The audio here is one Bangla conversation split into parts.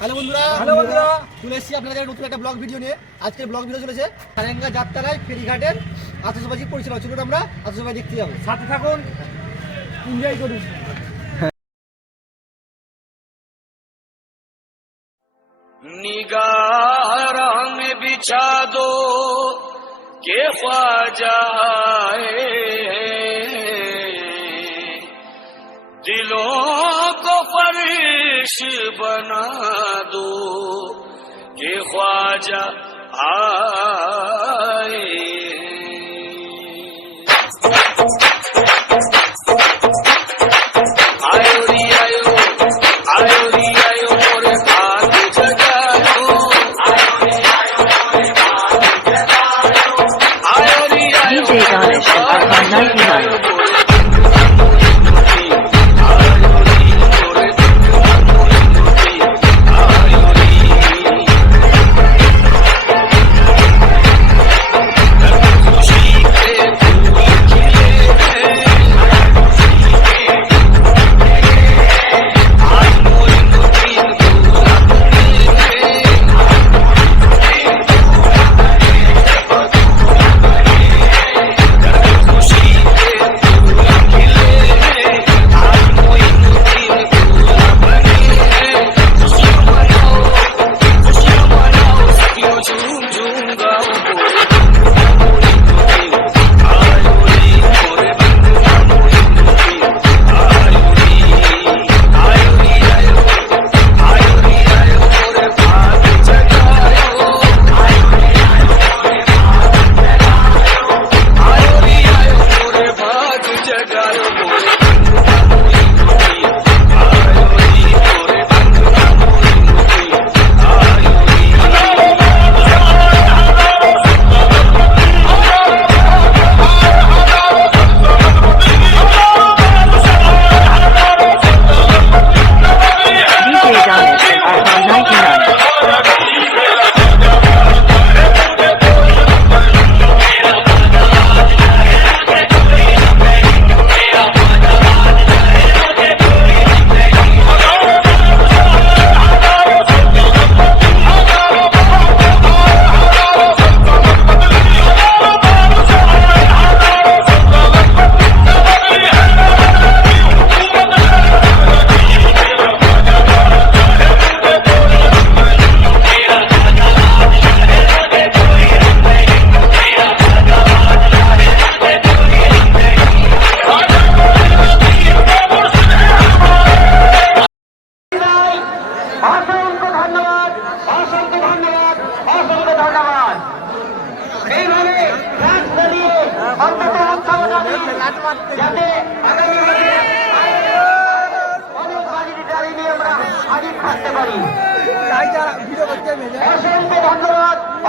হ্যালো বন্ধুরা চলে এসেছি আপনাদের নতুন একটা ব্লগ ভিডিও নিয়ে। আজকের ব্লগ ভিডিও চলেছে সারেঙ্গা যাত্রায় ফেরিঘাটের আতশবাজি পরিচালনা। চলুন আমরা আতশবাজি দেখতে যাবো, সাথে থাকুন, এনজয় করুন। निगाह में बिछा दो के ख्वाजा आए, दिलों को फरिश बना दो के ख्वाजा आए। आयो री आयो, आयो री आयो मोरे भाग जगायो, आयो री आयो DJ Ganesh at 199.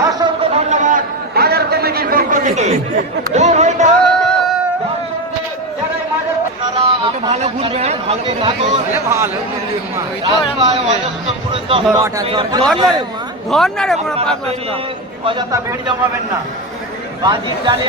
অসংখ্য ধন্যবাদ বাজার কমিটির পক্ষ থেকে। ভালো ঘুরবে, অযথা ভিড় জমাবেন না। বাজির ডালে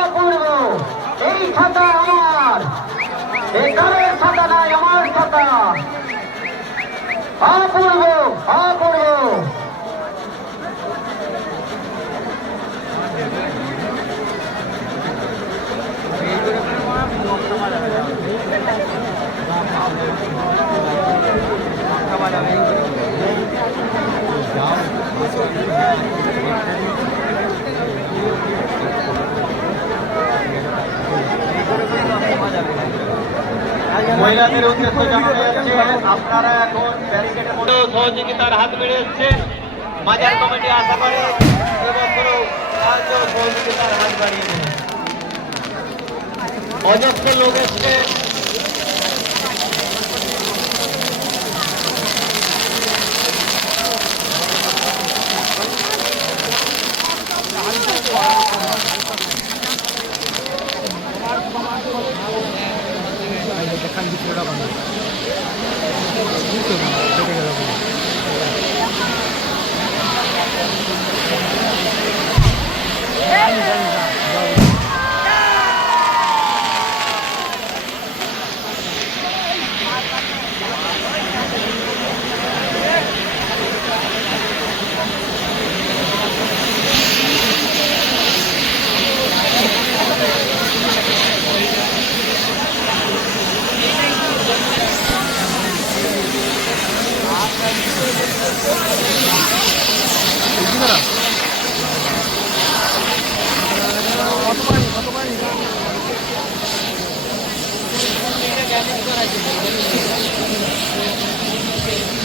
অপূর্ব এই ছাতা আমার, এই কালের ছাতা নাই, আমার ছাতা। অপূর্ব অপূর্ব মহিলাদের উদ্দেশ্যে জানানো যাচ্ছে, আপনারা এখন ব্যারিকেডের মধ্যে সহযোগিতার হাত বেড়ে এসছেন। বাজার কমিটি আশা করে এবছরও সহযোগিতার হাত বাড়িয়ে দেবে। অজস্র লোক এসছে।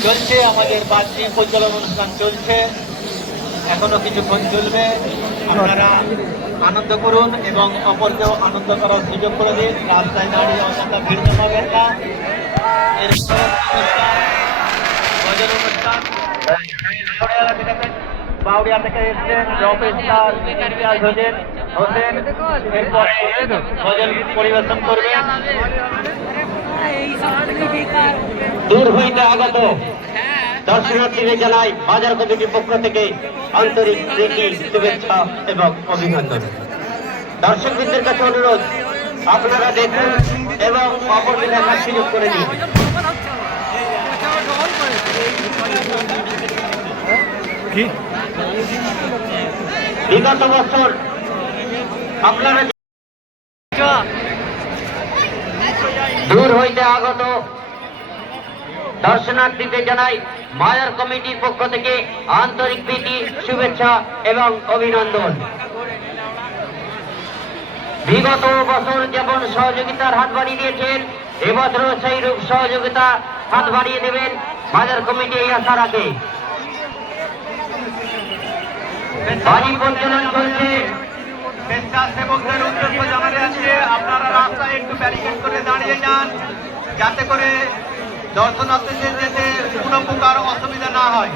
চলছে আমাদের বাদ্যি প্রজ্বলন অনুষ্ঠান চলছে, এখনো কিছুক্ষণ চলবে। আপনারা আনন্দ করুন এবং অপরকেও আনন্দ করার সুযোগ করে দিন। রাস্তায় দাঁড়িয়ে অযথা ভিড় জমাবেন না। এর ভজন অনুষ্ঠান বাউরিয়া থেকে এসছেন রপেস্টার ইমতিয়াজ হোসেন, এরপরে ভজন পরিবেশন করবেন। দূর হইতে আগত দর্শনার্থীদের জানাই বাজার কমিটির পক্ষ থেকে আন্তরিক প্রীতি, শুভেচ্ছা এবং অভিনন্দন। দর্শকবৃন্দের কাছে অনুরোধ, আপনারা দেখুন এবং অপরকে দেখার সুযোগ করে দিন। বিগত বছর আপনারা দূর হইতে আগত দর্শনার্থীদের জানাই বাজার কমিটির পক্ষ থেকে আন্তরিক প্রীতি, শুভেচ্ছা এবং অভিনন্দন। বিগত বছর যেমন সহযোগিতার হাত বাড়িয়ে দিয়েছেন, এবছরও সেই রূপ সহযোগিতা হাত বাড়িয়ে দেবেন বাজার কমিটি এই আশা রাখে। বাড়ি পরিচালন চলছে, স্বেচ্ছাসেবকদের উদ্দেশ্য জানানো যাচ্ছে আপনারা রাস্তায় একটু ব্যারিকেড করে দাঁড়িয়ে যান, যাতে করে দর্শনার্থীদের যেতে কোনো প্রকার অসুবিধা না হয়।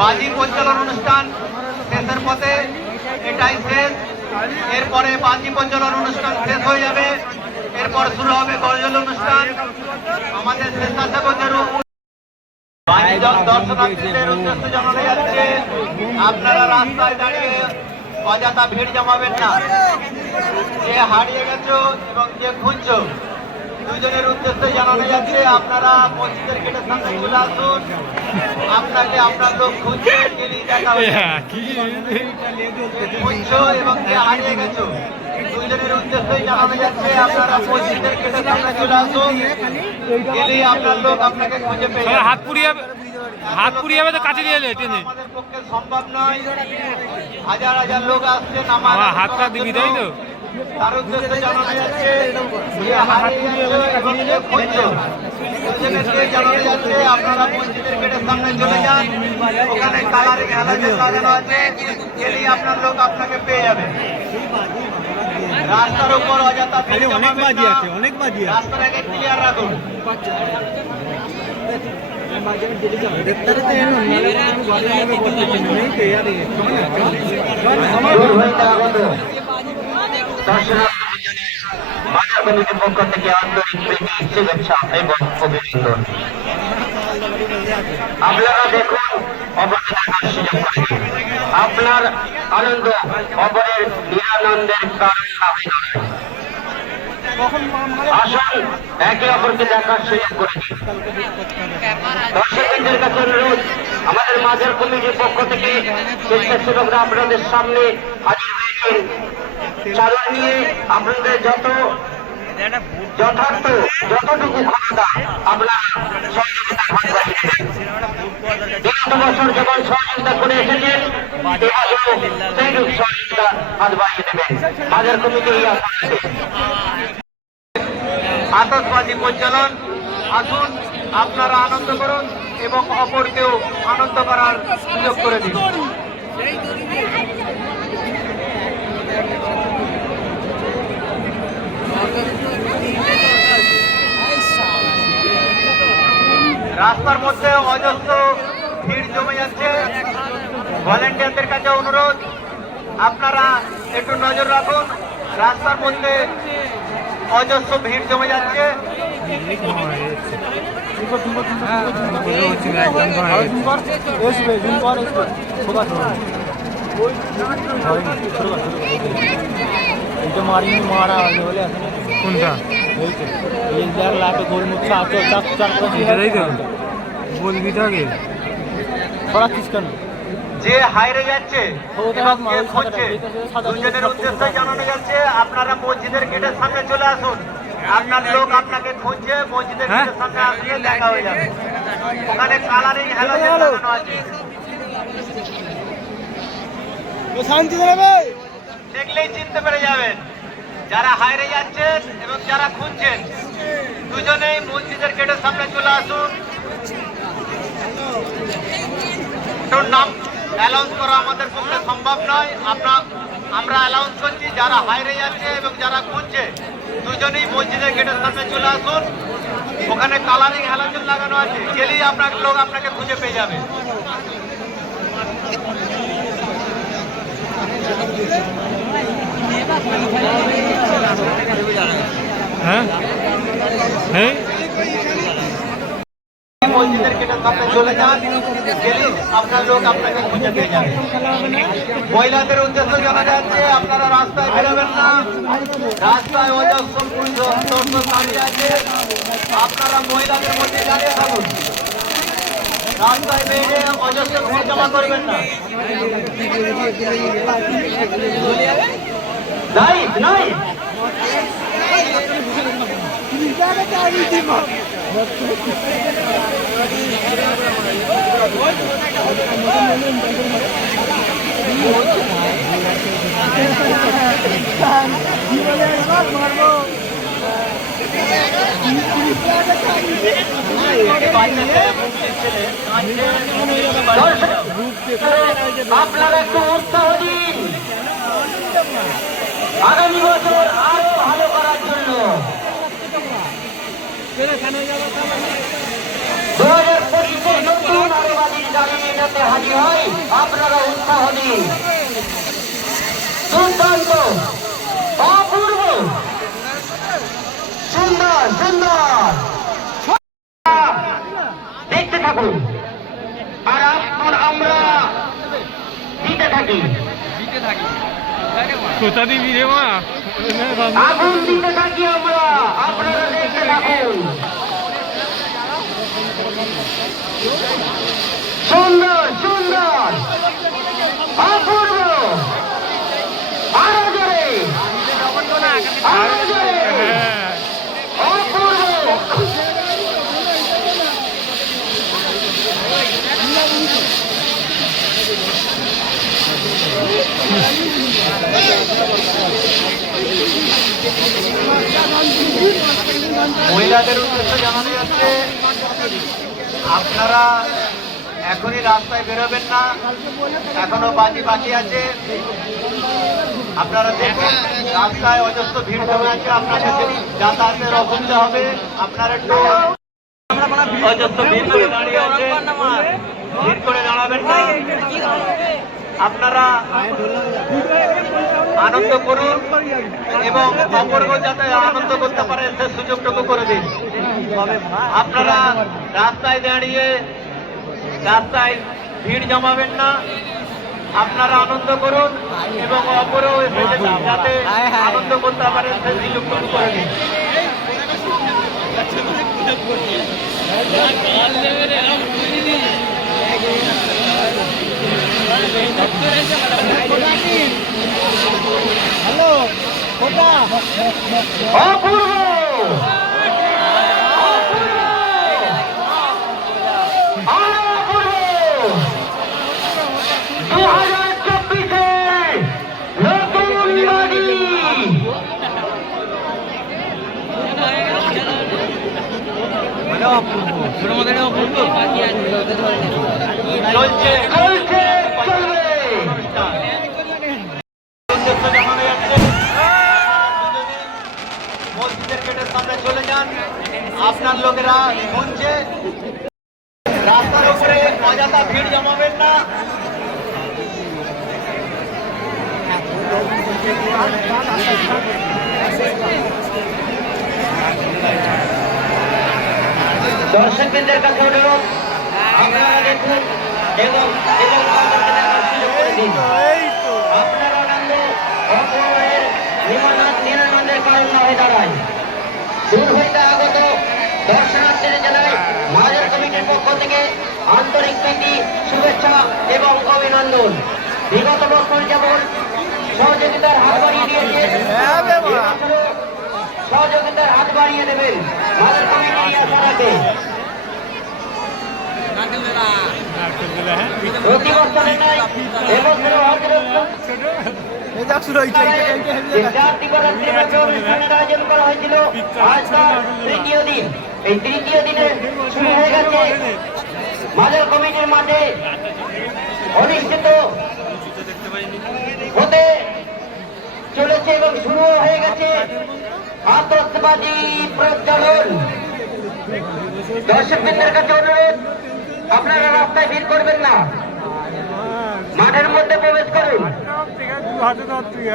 বাজি পরিচালন অনুষ্ঠান শেষের পথে, এটাই শেষ। এরপরে বাজি পরিচালন অনুষ্ঠান শেষ হয়ে যাবে, এরপর শুরু হবে গজল অনুষ্ঠান। আমাদের স্বেচ্ছাসেবকদের দর্শনার্থীদের উদ্দেশ্য জানানো যাচ্ছে আপনারা রাস্তায় দাঁড়িয়ে অযথা ভিড় জমাবেন না। যে হারিয়ে গেছো এবং যে খুঁজছো, দুজনের উদ্দেশ্যে জানানো যাচ্ছে আপনারা মসজিদের গেটের সামনে চলে আসুন। আপনাকে আপনার লোক খুঁজছে, গেলেই দেখা খুঁজছো এবং যে হারিয়ে গেছো, দুজনের উদ্দেশ্যে জানানো যাচ্ছে আপনারা মসজিদের গেটের সামনে চলে আসুন। গেলেই আপনার লোক আপনাকে খুঁজে পেয়ে যাবে। হাত পুড়িয়ে যাবে তো কাছে দিয়ে টেনে। আমাদের পক্ষে সম্ভব নয়, হাজার হাজার লোক আসছেন। আমার হাতটা দিবি তাই তো। তার উদ্দেশ্যে জানানো যাচ্ছে যে হারিয়ে গেছো এবং যে খুঁজছো, দুজনেরকে জানানো যাচ্ছে আপনারা মসজিদের গেটের সামনে চলে যান। ওখানে কালারিং হেলাজে সাজানো আছে, গেলেই আপনার লোক আপনাকে পেয়ে যাবে। রাস্তার উপর অযথা ভিড় জমাবেন না, রাস্তাটাকে ক্লিয়ার রাখুন। বাজার কমিটির পক্ষ থেকে আন্তরিক প্রীতি, শুভেচ্ছা এবং অভিনন্দন। আপনারা দেখুন, অপরকে দেখার সুযোগ করে দিন। আপনার আনন্দ অপরের নিরানন্দের কারণ না হয়ে দাঁড়ায়। আসুন একে অপরকে দেখার সুযোগ করে দিন। দর্শকদের কাছে অনুরোধ, আমাদের বাজার কমিটির পক্ষ থেকে স্বেচ্ছাসেবকরা আপনাদের সামনে হাজির হয়েছেন চাঁদা নিয়ে। আপনাদের যথার্থ যতটুকু ক্ষমতা আপনারা সহযোগিতা হাত বাড়িয়ে দেবেন। বিগত বছর যেমন সহযোগিতা করে এসেছেন, এবছরও সেইরূপ সহযোগিতা হাত বাড়িয়ে দেবেন বাজার কমিটি এই আশা রাখে। আতশবাজি পরিচালন, আসুন আপনারা আনন্দ করুন এবং অপরকেও আনন্দ করার সুযোগ করে দিন। রাস্তার মধ্যে অজস্র ভিড় জমে যাচ্ছে। ভলেন্টিয়ারদের কাছে অনুরোধ, আপনারা একটু নজর রাখুন। রাস্তার মধ্যে অজস্র ভিড় জমে যাচ্ছে। কোনটা বলবি তো আগে। যে হাইরে যাচ্ছে এবং যে খুঁজছে, দুজনের উদ্দেশ্যে জানানো যাচ্ছে আপনারা মসজিদের গেটের সামনে চলে আসুন। আপনার লোক আপনাকে খুঁজছে, মসজিদের গেটের সামনে আসলে দেখা হয়ে যাবে। ওখানে কালারিং হেলাজেন লাগানো আছে, দেখলেই চিনতে পেরে যাবেন যারা হাইরে যাচ্ছেন এবং যারা খুঁজছেন। দুজনেই মসজিদের গেটের সামনে চলে আসুন। তোর নাম অ্যালাউন্স করা আমাদের পক্ষে সম্ভব নয়, আমরা অ্যালাউন্স করছি যারা হাইরে যাচ্ছে এবং যারা গুনছে দুজনেই মসজিদের গেটের সামনে চলে আসুন। ওখানে কালারিং হ্যালোজেন লাগানো আছে, গেলেই আপনার লোক আপনাকে খুঁজে পেয়ে যাবে। হ্যাঁ হ্যাঁ মসজিদের গেটের সামনে চলে যান, গেলেই আপনার লোক আপনাকে খুঁজে পেয়ে যাবে। মহিলাদের উদ্দেশ্য জানা যাচ্ছে আপনারা রাস্তায় বেরোবেন না, রাস্তায় অজস্র পুলিশ দাঁড়িয়ে আছে, আপনারা মহিলাদের মধ্যে দাঁড়িয়ে থাকুন, রাস্তায় বেরিয়ে অজস্র ভিড় জমা করবেন না। নাই আপনারা একটু উৎসাহ দিন আগামী বছর আরো ভালো করার জন্য। 2025 নতুন আরো বাজির দাঁড়িয়ে যাতে হাজির হয়, আপনারা উৎসাহ দিন। দুর্দান্ত, অপূর্ব, সুন্দর সুন্দর দেখতে থাকুন আর আমরা দিতে থাকি। কোথা দিবি রে মা? আগুন দিতে থাকি আমরা, আপনারা দেখতে থাকুন। সুন্দর সুন্দর, অপূর্ব, আরো জোরে, আরো জোরে, অপূর্ব। মহিলাদের উদ্দেশ্যে জানানো যাচ্ছে আপনারা এখনই রাস্তায় বেরোবেন না, এখনো বাকি আছে। আপনারা দেখুন রাস্তায় অজস্র ভিড় জমে আছে, আপনাদের যাতায়াতের অসুবিধা হবে, আপনারা একটু অজস্র ভিড় করে দাঁড়িয়ে আছে, ভিড় করে দাঁড়াবেন না। আপনারা আনন্দ করুন এবং অপরকেও যাতে আনন্দ করতে পারে সে সুযোগটুকু করে দিন। আপনারা রাস্তায় দাঁড়িয়ে রাস্তায় ভিড় জমাবেন না, আপনারা আনন্দ করুন এবং অপরও যাতে আনন্দ করতে পারে সে সুযোগটুকু করে দিন। হ্যালো কোথা অপূর্ব, অপূর্ব, 2024 নতুন বাড়ি চলছে চলছে চলবে। মসজিদের গেটের সামনে চলে যান, আপনার লোকেরা শুনছে, রাস্তার উপরে অযথা ভিড় জমাবেন না। দর্শকদের কাছে অনুরোধ আপনারা দেখুন এবং আপনার আনন্দ অপূর্বের নিরানন্দের কারণ হয়ে দাঁড়ায়। দূর হইতে আগত দর্শনার্থীদের জানায় মাজার কমিটির পক্ষ থেকে আন্তরিক প্রীতি, শুভেচ্ছা এবং অভিনন্দন। বিগত বছর যেমন সহযোগিতার হাত বাড়িয়ে দিয়েছে, সহযোগিতার হাত বাড়িয়ে দেবেন মাজার কমিটি আশা রাখে। প্রতি বছরের নয় এবছরও হজরত অনুষ্ঠানের আয়োজন করা হয়েছিল আজ তার তৃতীয় দিন। এই তৃতীয় দিনে শুরু হয়ে গেছে মাজার কমিটির মাঠে অনুষ্ঠিত হতে চলেছে এবং শুরু হয়ে গেছে আতশবাজি প্রজ্বলন। দর্শকদের কাছে অনুরোধ, আপনারা রাস্তায় ভিড় করবেন না, মাঠের মধ্যে প্রবেশ করুন।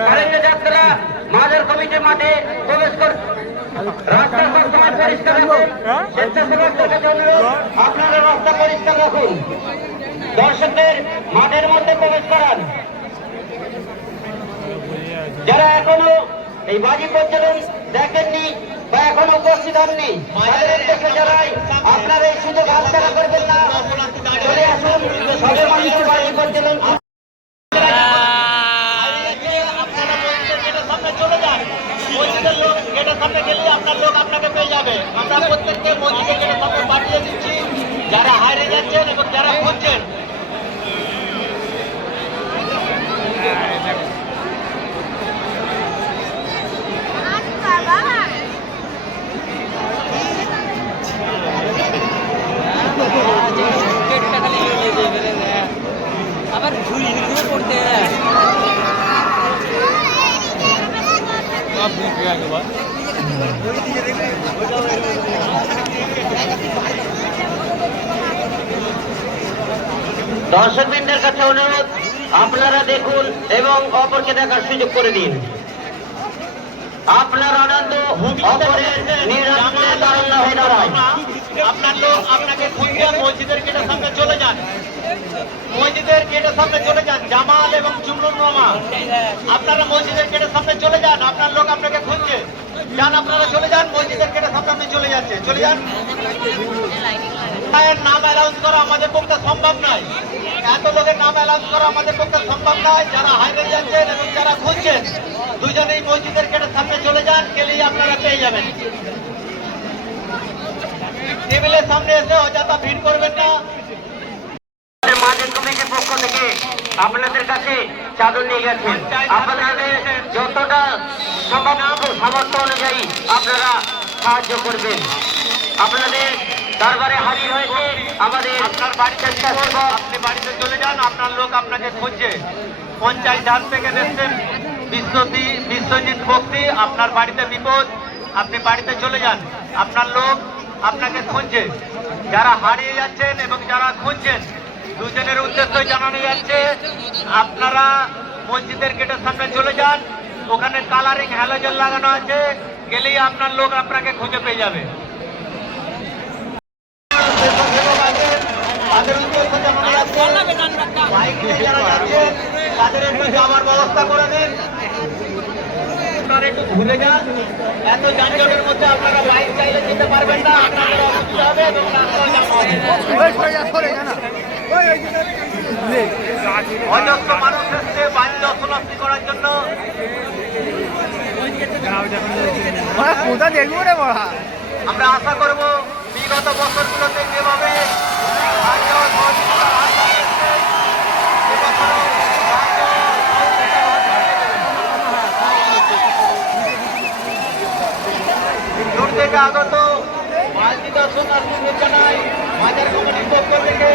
কারেন্টের যাত্রা মাজার কমিটির মাঠে প্রবেশ করুন। রাস্তা সবসময় পরিষ্কার রাখুন। স্বেচ্ছাসেবকদের কাছে অনুরোধ, আপনারা রাস্তা পরিষ্কার রাখুন। দর্শকদের মাঠের মধ্যে প্রবেশ করান। যারা এখনো এই বাজি প্রজ্বলন দেখেননি বা এখনো উপস্থিত হননি, তাদের উদ্দেশ্যে জানাই, আপনারা এই সুযোগ হাতছাড়া করবেন না, চলে আসুন সবে মানুষের বাজি প্রজ্বলন। আপনারা মসজিদের গেটের সামনে চলে যান। মসজিদের লোক গেটের সামনে গেলে আপনার লোক আপনাকে পেয়ে যাবে। আমরা প্রত্যেককে মসজিদের গেটের সামনে পাঠিয়ে দিচ্ছি, যারা হারিয়ে যাচ্ছেন এবং যারা খুঁজছেন। আবার ঝুড়ি ঝুড়ি করতে দর্শকবৃন্দের কাছে অনুরোধ, আপনারা দেখুন এবং অপরকে দেখার সুযোগ করে দিন। আপনার আনন্দ অপরের নিরানন্দে তারণ্য হয়ে দাঁড়ায়। আপনার লোক আপনাকে খুঁজে মসজিদের গেটের সামনে চলে যান। মসজিদের গেটের সামনে চলে যান। জামাল এবং চুমরুল রহমান, আপনারা মসজিদের গেটের সামনে চলে যান। আপনার লোক আপনাকে খুঁজছে। যান, আপনারা চলে যান। মসজিদের গেটের সামনে আপনি চলে যাচ্ছে, চলে যান। নাম অ্যানাউন্স করা আমাদের পক্ষে সম্ভব নয়। এত লোকের নাম অ্যানাউন্স করা আমাদের পক্ষে সম্ভব নয়। যারা হারিয়ে যাচ্ছেন এবং যারা খুঁজছেন, দুজনেই মসজিদের গেটের সামনে চলে যান, গেলেই আপনারা পেয়ে যাবেন। টেবিলের সামনে এসে অযথা ভিড় করবেন না। মাঝের কমিটির পক্ষ থেকে আপনাদের কাছে চাদর নিয়ে গেছেন। আপনাদের যতটা সম্ভব সামর্থ্য অনুযায়ী আপনারা সাহায্য করবেন। আপনাদের দরবারে হাজির হয়েছে আমাদের আপনার বাড়িতে। আপনি বাড়িতে চলে যান, আপনার লোক আপনাকে খুঁজছে। পঞ্চায়েত ধান থেকে দেখছেন বিশ্বজিৎ ভক্তি, আপনার বাড়িতে বিপদ, আপনি বাড়িতে চলে যান। আপনার লোক আপনাকে খুঁজছে। যারা হারিয়ে যাচ্ছেন এবং যারা খুঁজছেন, দুজনের উদ্দেশ্য জানানো যাচ্ছে, আপনারা মসজিদের গেটের সামনে চলে যান। ওখানে কালারিং হ্যালোজেন লাগানো আছে, গেলেই আপনার লোক আপনাকে খুঁজে পেয়ে যাবে। তাদের উদ্দেশ্য জানানো যাচ্ছে, বাইক নিয়ে যারা যাচ্ছেন তাদের একটু যাওয়ার ব্যবস্থা করে দিন। আপনারা একটু ঘুরে যান। এত যানজটের মধ্যে আপনারা বাইক চাইলে যেতে পারবেন না, আপনাদের অসুবিধা হবে এবং রাস্তাও জ্যাম হবে। অজস্র মানুষ এসছে বাড়ি দর্শনার্থী করার জন্য। আমরা আশা করব বিগত বছরগুলোতে যেভাবে দূর থেকে আগত মাঝি দর্শনার্থীদের জানাই বাজার কমিটির পক্ষ থেকে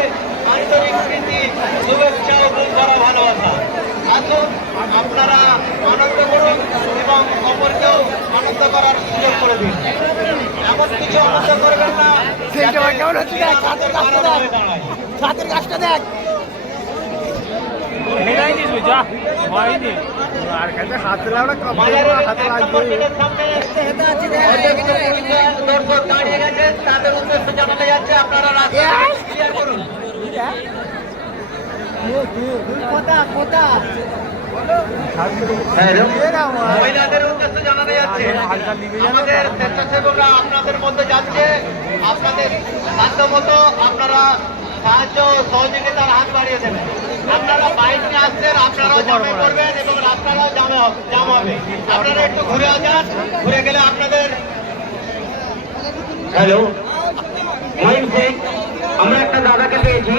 আন্তরিক প্রীতি, শুভেচ্ছা ও বুক ভরা ভালোবাসা। আসুন, আপনারা আনন্দ করুন এবং অপরকেও আনন্দ করার সুযোগ করে দিন। এমন কিছু আনন্দ করবেন না ছাদের গাছটা দেখ। দর্শক দাঁড়িয়ে গেছেন, তাদের উদ্দেশ্য জানানো যাচ্ছে, আপনারা রাস্তা ক্লিয়ার করুন। মহিলাদের উদ্দেশ্যে জানানো যাচ্ছে, আমাদের স্বেচ্ছাসেবকরা আপনাদের মধ্যে যাচ্ছে। আপনাদের সাধ্যমতো আপনারা সাহায্য সহযোগিতার হাত বাড়িয়ে দেবেন। আপনারা বাইক নিয়ে আসছেন, আপনারাও জামে করবেন এবং রাস্তাটাও জাম হবে। আপনারা একটু ঘুরেও যান, ঘুরে গেলে আপনাদের। হ্যালো, মহিম শেখ, আমরা একটা দাদাকে পেয়েছি।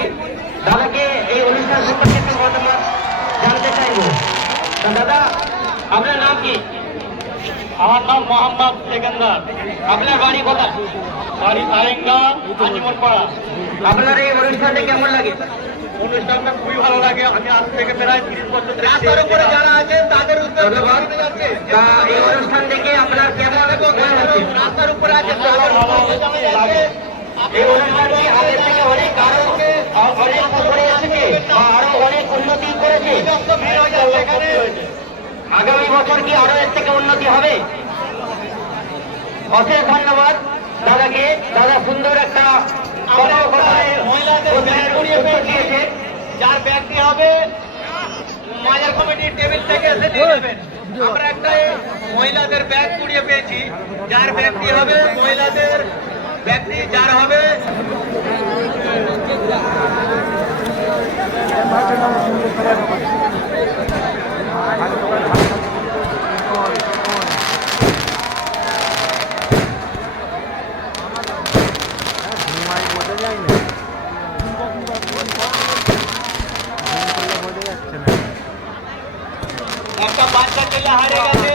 দাদাকে এই অনুষ্ঠান সম্পর্কে একটু মতামত জানতে চাইব। দাদা আপনার নাম কি? আমার নাম মোহাম্মদ সেকেন্দার। আপনার বাড়ি কোথায়? বাড়ি তারেঙ্গা, আজিমনপাড়া। আপনার এই অনুষ্ঠানটা কেমন লাগে? অনুষ্ঠানটা খুবই ভালো লাগে। আমি আজ থেকে প্রায় 30 বছর রাস্তার উপরে যারা আছেন তাদের উদ্দেশ্যে জানানো যাচ্ছে। এই অনুষ্ঠান থেকে আপনার কেমন মনে হচ্ছে? রাস্তার উপরে আছেন তাদের উদ্দেশ্যে জানানো যাচ্ছে। এই অনুষ্ঠানটি আগের থেকে অনেক আরো অনেক উপরে এসেছে বা আরো অনেক উন্নতি করেছে। আগামী বছর কি আরো এর থেকে উন্নতি হবে? অশেষ ধন্যবাদ দাদাকে। দাদা সুন্দর একটা মহিলাদের দিয়েছে। যার ব্যক্তি হবে মাজার কমিটির টেবিল থেকে এসে দিয়ে দেবেন। আমরা একটা মহিলাদের ব্যাগ কুড়িয়ে পেয়েছি। যার ব্যক্তি হবে মহিলাদের ব্যক্তি যার হবে একটা বাচ্চা ছেলে হারিয়ে গেছে।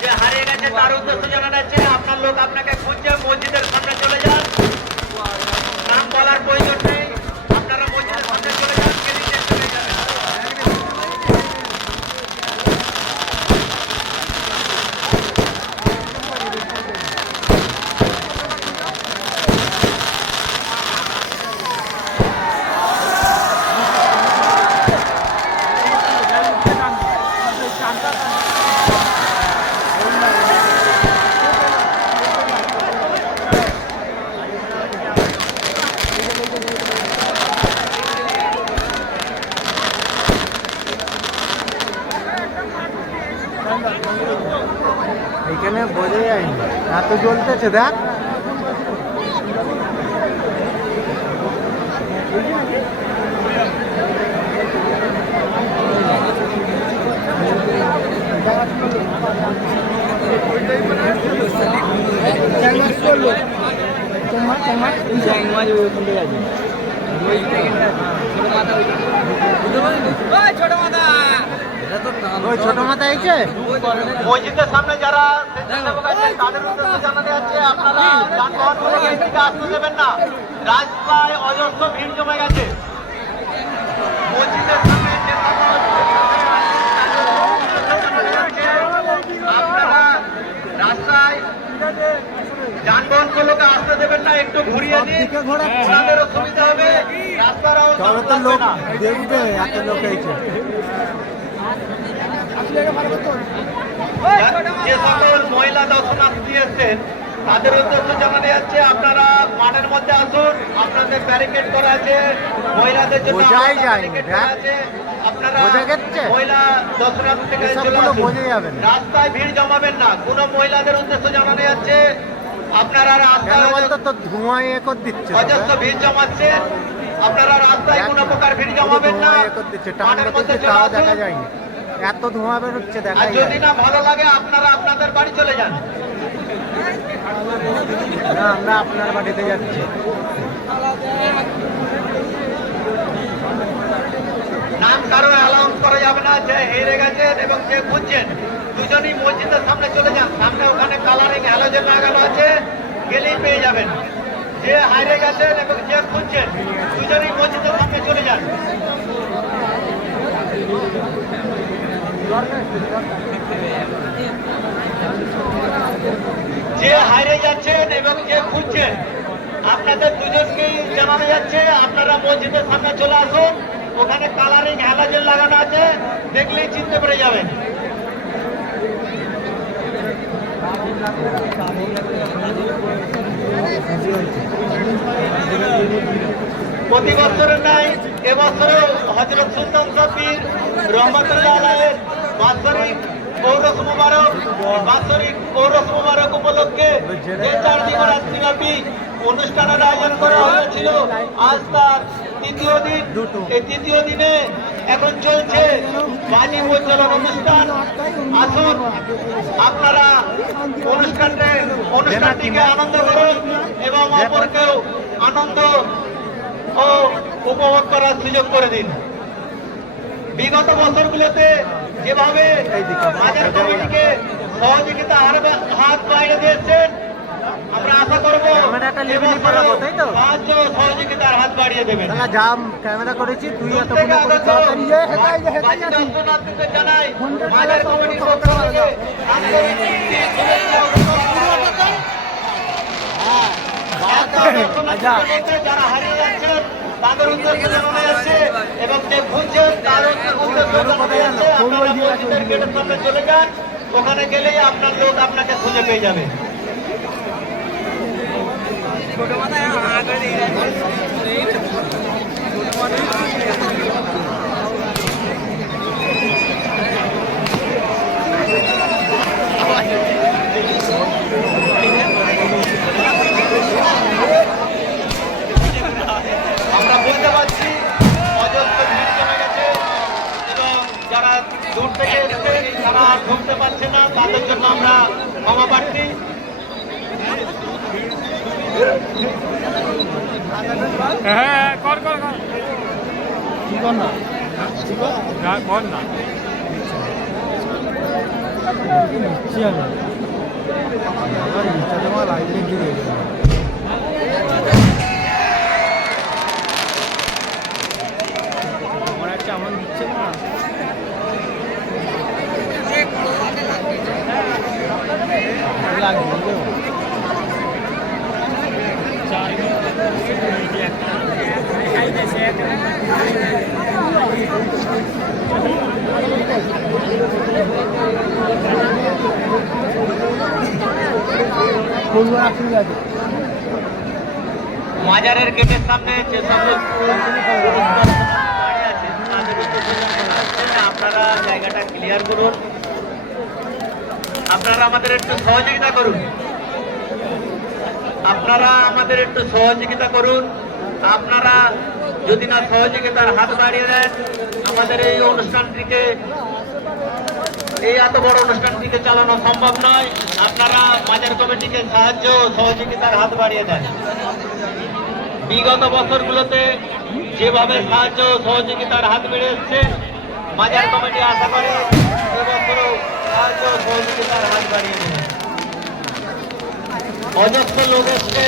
যে হারিয়ে গেছে তার উদ্দেশ্য জানা যাচ্ছে। আপনার লোক আপনাকে খুঁজছে। মসজিদের সামনে চলে যান। নাম বলার প্রয়োজন নেই। আপনারা মসজিদের সামনে চলে যান। কেলিতে চলে যাবেন। এখানে বোঝা যায়নি, এত জ্বলতেছে দেখ। ছোট মাথা আছে মসজিদের সামনে যারা স্বেচ্ছাসেবক আছেন তাদের উদ্দেশ্যে জানানো যাচ্ছে আপনারা যানবাহন করে এদিকে আসতে দেবেন না। রাস্তায় অজস্র ভিড় জমে গেছে। মসজিদের সামনে যে সকল আপনারা রাস্তায় যানবাহনগুলোকে আসতে দেবেন না। একটু ঘুরিয়ে দিন, ওনাদেরও সুবিধা হবে। রাস্তারাও লোক দেখবে, এত লোক হয়েছে। যে সকল মহিলা দর্শনার্থী এসেছেন তাদের উদ্দেশ্যে জানানো যাচ্ছে আপনারা মাঠের মধ্যে আসুন। আপনাদের ব্যারিকেড করা আছে। মহিলাদের জন্য ব্যারিকেড করা আছে। আপনারা মহিলা দর্শনার্থী থেকে চলে আসুন। রাস্তায় ভিড় জমাবেন না। কোনো মহিলাদের উদ্দেশ্যে জানানো যাচ্ছে আপনারা রাস্তায় অজস্র ভিড় জমাচ্ছে। আপনারা রাস্তায় কোনো প্রকার ভিড় জমাবেন না। মাঠের মধ্যে চলে আসুন। এত ধোঁয়া বেরোচ্ছে দেখা। আর যদি না ভালো লাগে আপনারা আপনাদের বাড়ি চলে যান। আমরা আপনার বাড়িতে যাচ্ছি। নাম কারো অ্যালাউন্স করা যাবে না। যে হেরে গেছেন এবং যে খুঁজছেন দুজনই মসজিদের সামনে চলে যান। সামনে ওখানে কালারিং হ্যালোজেন লাগানো আছে, গেলেই পেয়ে যাবেন। যে হারিয়ে গেছেন এবং যে খুঁজছেন দুজনই মসজিদের সামনে চলে যান। যে হারিয়ে যাচ্ছেন এবং যে খুঁজছেন আপনাদের দুজনকেই জানানো যাচ্ছে আপনারা মসজিদের সামনে চলে আসুন। ওখানে কালারিং হ্যালোজেন লাগানো আছে, দেখলেই চিনতে পেরে যাবেন। প্রতি বছরের নাই এবছরও হযরত সুলতান সাব্বির রহমাতুল্লাহ আলাইহির বাৎসরিক ঔরস মুবারক উপলক্ষে যে 4 দিন রাত্রিব্যাপী অনুষ্ঠানের আয়োজন করা হয়েছিল। আজ তার তৃতীয় দিন। এই তৃতীয় দিনে এখন চলছে বাজি প্রচলন অনুষ্ঠান। আসুন আপনারা অনুষ্ঠানটিকে আনন্দ করুন এবং অপরকেও আনন্দ ও উপভোগ করার সুযোগ করে দিন। বিগত বছরগুলোতে যেভাবে মাজার কমিটিকে সহযোগিতা হাত বাইরে দিয়েছেন, আমরা আশা করবো সাহায্য সহযোগিতার হাত বাড়িয়ে দেবেন। জাম ক্যামেরা করেছি তুই এত দর্শনার্থীদের জানাই মাজার কমিটির পক্ষ থেকে আন্তরিক শুভেচ্ছা ও অভিনন্দন। যারা হারিয়ে যাচ্ছেন তাদের উদ্দেশ্যে জানানো যাচ্ছে এবং যে খুঁজছেন তার উদ্দেশ্যে জানানো যাচ্ছে আপনারা মসজিদের গেটের সামনে চলে যান, ওখানে গেলেই আপনার লোক আপনাকে খুঁজে পেয়ে যাবে। আমরা বলতে পারছি অজস্র ভিড় জমে গেছে এবং যারা দূর থেকে এসেছেন তারা আর ঢুকতে পারছে না, তাদের জন্য আমরা ক্ষমা প্রার্থী। হ্যাঁ কর কর কর কি কর না হ্যাঁ কর না কি হবে আমার ইচ্ছা জমা লাইনে দিয়ে আমার একটা আমার দিচ্ছে না লাগবে মাজারের গেটের সামনে যে সব লোক দাঁড়িয়ে আছেন তাদের উদ্দেশ্যে আপনারা জায়গাটা ক্লিয়ার করুন, আপনারা আমাদের একটু সহযোগিতা করুন, আপনারা আমাদের একটু সহযোগিতা করুন। আপনারা যদি না সহযোগিতার হাত বাড়িয়ে দেন আমাদের এই অনুষ্ঠানটিকে, এই এত বড় অনুষ্ঠানটিকে চালানো সম্ভব নয়। আপনারা মাজার কমিটিকে সাহায্য ও সহযোগিতার হাত বাড়িয়ে দেন। বিগত বছরগুলোতে যেভাবে সাহায্য ও সহযোগিতার হাত বেড়ে এসছে, মাজার কমিটি আশা করে এবছরও সাহায্য ও সহযোগিতার হাত বাড়িয়ে দেবে। অজস্র লোক এসছে,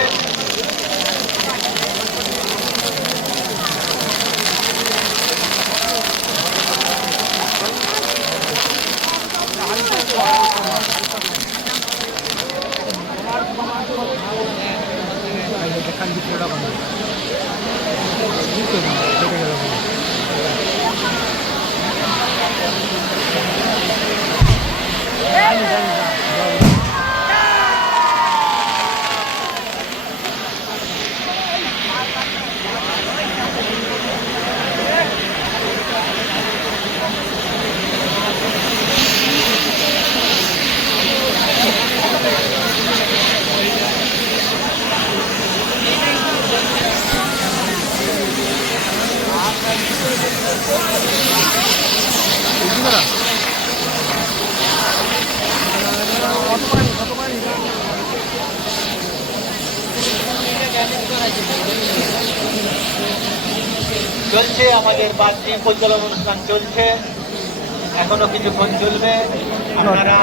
চলছে আমাদের বার্ষিক পরিচালনা অনুষ্ঠান চলছে, এখনো কিছুক্ষণ চলবে। আপনারা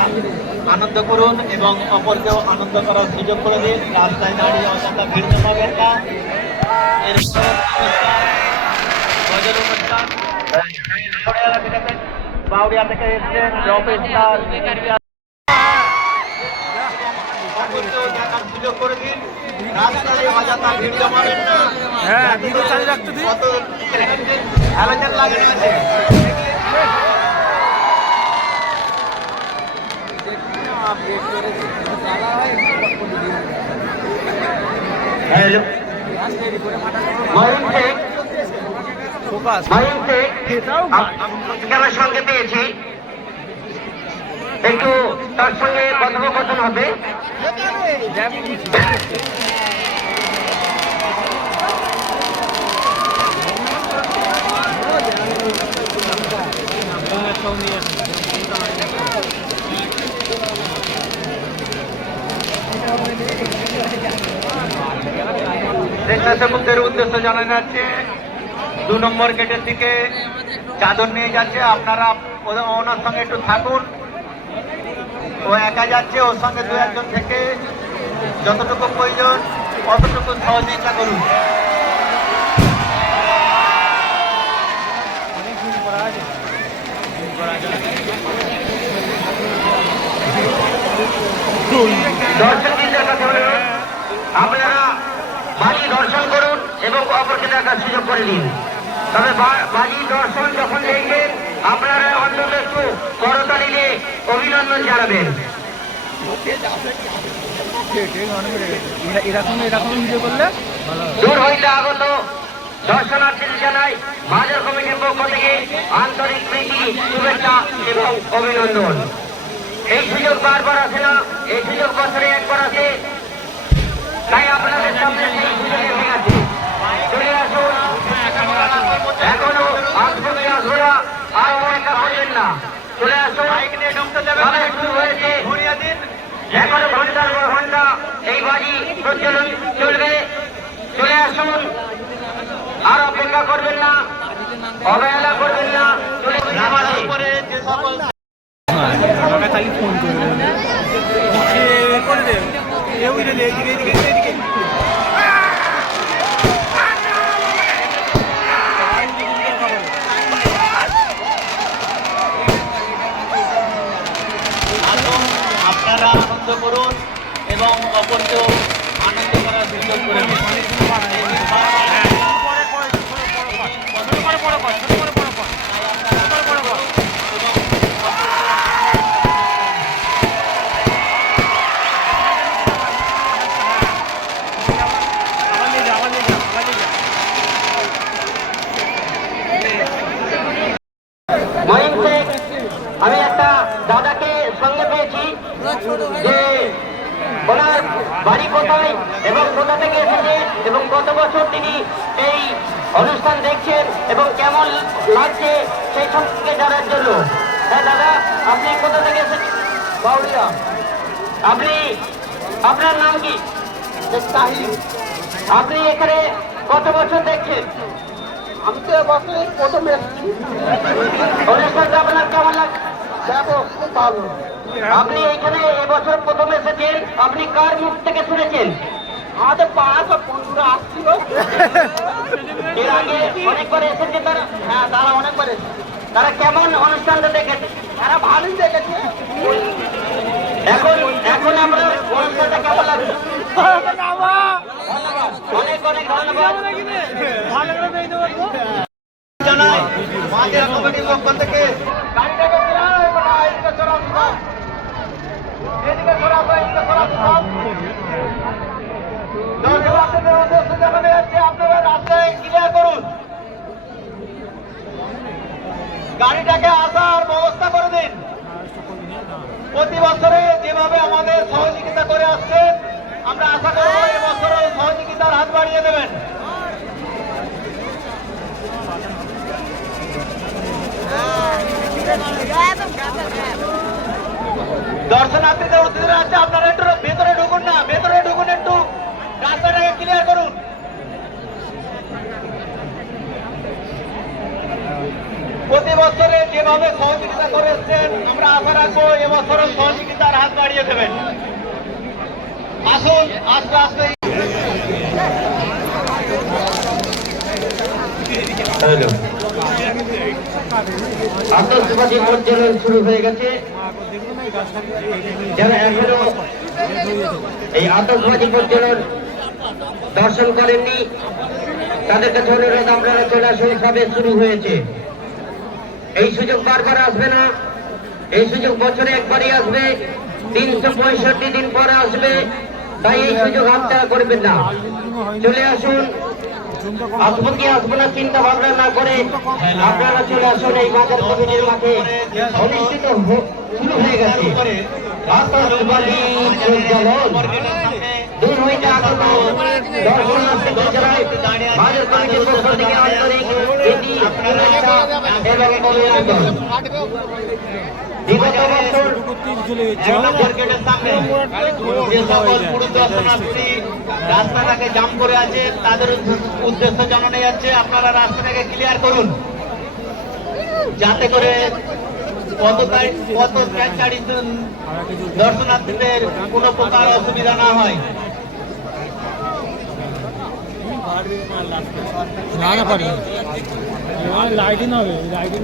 আনন্দ করুন এবং অপরকেও আনন্দ করার সুযোগ করে দিন। রাস্তায় দাঁড়িয়ে অযথা ভিড় জমাবেন না। এরপর গজল অনুষ্ঠান বাউরিয়া থেকে এসছেন দেখার সুযোগ করে দিন। রাস্তায় অযথা ভিড় জমাবেন না। হ্যাঁ ভিডিও চালিয়ে রাখতে দিন। কত হ্যালোজেন লাগানো আছে। হ্যালো খেলার সঙ্গে পেয়েছি, একটু তার সঙ্গে কথোপকথন হবে। স্বেচ্ছাসেবকদের উদ্দেশ্য জানা যাচ্ছে 2 নম্বর গেটের দিকে চাদর নিয়ে যাচ্ছে। আপনারা ওনার সঙ্গে একটু থাকুন। ও একা যাচ্ছে, ওর সঙ্গে দু একজন থেকে যতটুকু প্রয়োজন অতটুকু সহযোগিতা করুন। দর্শকদের কাছে অনুরোধ, আপনারা বাজি দর্শন করুন এবং অপরকে দেখার সুযোগ করে দিন। তবে বাজি দর্শন যখন দেখবেন আপনারা অন্তত একটু করতালি দিয়ে অভিনন্দন জানাবেন। দূর হইতে আগত দর্শনার্থীদের জানাই বাজার কমিটির পক্ষ থেকে আন্তরিক প্রীতি, শুভেচ্ছা এবং অভিনন্দন। এই সুযোগ বারবার আসে না, এই সুযোগ বছরে একবার আসে, তাই আপনাদের সামনে সেই সুযোগ এসে গেছে। চলে আসুন, এখনো আসবেন আসবেন আর অপেক্ষা করবেন না, চলে আসুন। খেলা শুরু হয়েছে, এখনো ঘন্টার পর ঘন্টা এই বাজি প্রচলন চলবে। চলে আসুন, আর অপেক্ষা করবেন না, অবহেলা করবেন না, চলে আসুন। যে সকল আপনারা আনন্দ করুন এবং অপরকেও আনন্দ করার সুযোগ করে দিন। আমি একটা দাদাকে সঙ্গে পেয়েছি যে ওনার বাড়ি কোথায় এবং কোথা থেকে এসেছে এবং কত বছর তিনি এই অনুষ্ঠান দেখছেন এবং কেমন লাগছে সেই সম্পর্কে জানার জন্য। হ্যাঁ দাদা, আপনি কোথা থেকে এসেছেন? বাউরিয়া। আপনি, আপনার নাম কি? আপনি এখানে কত বছর দেখছেন? আমি তো বছরে প্রথম এসেছি। অনুষ্ঠানটা আপনার কেমন লাগছে? দেখো খুব ভালো। আপনি এইখানে এবছর প্রথম এসেছেন, আপনি কার মুখ থেকে শুনেছেন? আমাদের পাড়া সব বন্ধুরা আসছিল, এর আগে অনেকবার এসেছে তারা। হ্যাঁ, তারা অনেকবার এসেছে। তারা কেমন অনুষ্ঠানটা দেখেছে? তারা ভালোই দেখেছে। এখন এখন আমরা অনুষ্ঠানটা কেমন লাগছে? অনেক অনেক ধন্যবাদ জানাই বাজার কমিটির পক্ষ থেকে। গাড়িটাকে এদিকে সরাও, এদিকে সরাও, এদিকে সরাও। দর্শনার্থীদের উদ্দেশ্যে জানানো যাচ্ছে, আপনারা রাস্তায় ক্লিয়ার করুন, গাড়িটাকে আসার ব্যবস্থা করে দিন। প্রতি বছরে যেভাবে আমাদের সহযোগিতা করে আসছেন, আমরা আশা করব এবছরও সহযোগিতার হাত বাড়িয়ে দেবেন। দর্শনার্থীদের উদ্দেশ্যে আছে, আপনারা একটু ভেতরে ঢুকুন না, ভেতরে ঢুকুন, একটু রাস্তাটাকে ক্লিয়ার করুন। প্রতি বছরে যেভাবে সহযোগিতা করে এসছেন, আমরা আশা রাখবো এবছরও সহযোগিতার হাত বাড়িয়ে দেবেন। আসুন আস্তে আস্তে। আতশবাজি প্রজ্বলন শুরু হয়ে গেছে। যারা এখনো এই আতশবাজি প্রজ্বলন দর্শন করেননি তাদের কাছে অনুরোধ, আপনারা চলে আসুন, সবে শুরু হয়েছে। এই সুযোগ বারবার আসবে না, এই সুযোগ বছরে একবারই আসবে, 365 দিন পরে আসবে, তাই এই সুযোগ হাতছাড়া করবেন না। চলে আসুন, আসবো কি আসবো না চিন্তা ভাবনা না করে আপনারা চলে আসুন। এই বাজার কমিটির মাঠে অনুষ্ঠিত শুরু হয়ে গেছে আতশবাজি প্রজ্বলন। দূর হইতে আগত দর্শনার্থীদের জানাই বাজার কমিটির পক্ষ থেকে আন্তরিক প্রীতি, শুভেচ্ছা এবং অভিনন্দন। বিগত বছর মার্কেটের সামনে যে সকল পুরুষ দর্শনার্থী রাস্তাটাকে জাম করে আছে, তাদের উদ্দেশ্য জানানো যাচ্ছে, আপনারা রাস্তাটাকে ক্লিয়ার করুন, যাতে করে কত ক্যান্সারি দর্শনার্থীদের কোনো প্রকার অসুবিধা না হয়। লাইটিং হবে লাইটিং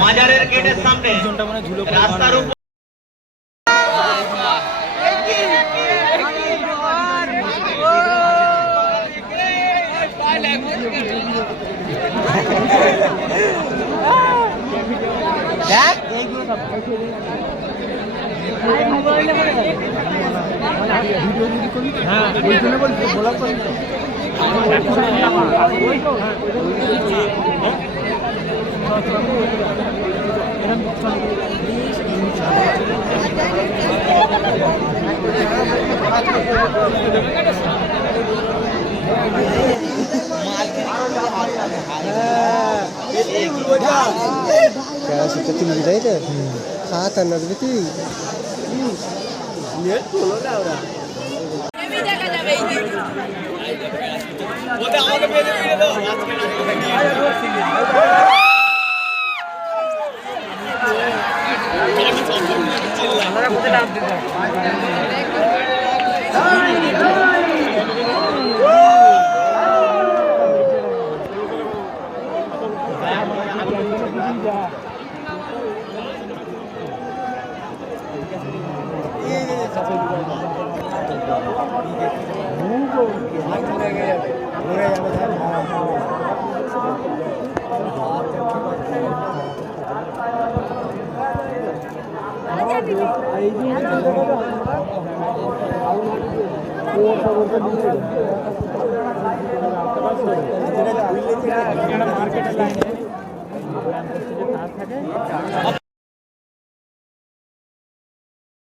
মাজারের গেটের সামনে রাস্তার উপর দেখা যাবে এই দিন। মার্কেটের লাইনে